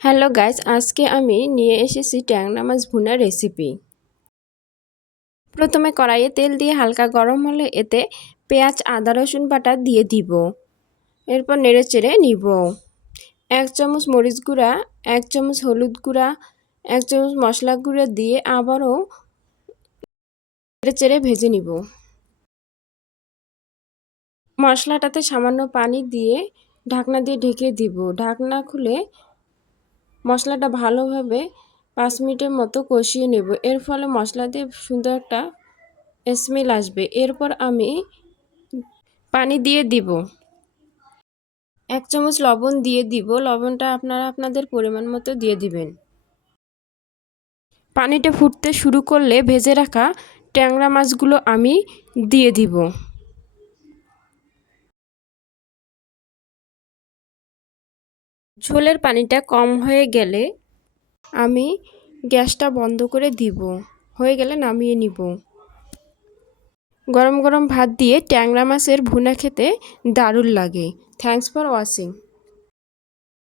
Hello guys, আজকে আমি নিয়ে এসেছি ট্যাংরা মাছ ভুনা রেসিপি প্রথমে কড়াইয়ে তেল দিয়ে হালকা গরম হলে এতে পেঁয়াজ, আদা, রসুন বাটা দিয়ে দিব। এরপর নেড়ে চেড়ে নিব। এক চামচ মরিচ গুঁড়া, এক চামচ হলুদ গুঁড়া, এক চামচ মশলা গুঁড়া দিয়ে আবারও নেড়ে চেড়ে ভেজে নিব। মশলাটাতে সামান্য পানি দিয়ে ঢাকনা দিয়ে ঢেকে দিব। ঢাকনা খুলে মশলাটা ভালোভাবে পাঁচ মিনিটের মতো কষিয়ে নেব। এর ফলে মশলা দিয়ে সুন্দর একটা স্মেল আসবে। এরপর আমি পানি দিয়ে দিব। এক চামচ লবণ দিয়ে দিব। লবণটা আপনারা আপনাদের পরিমাণ মতো দিয়ে দিবেন। পানিটা ফুটতে শুরু করলে ভেজে রাখা ট্যাংরা মাছগুলো আমি দিয়ে দিব। ঝোলের পানিটা কম হয়ে গেলে আমি গ্যাসটা বন্ধ করে দিব। হয়ে গেলে নামিয়ে নিব। গরম গরম ভাত দিয়ে ট্যাংরা মাছের ভুনা খেতে দারুণ লাগে। Thanks for watching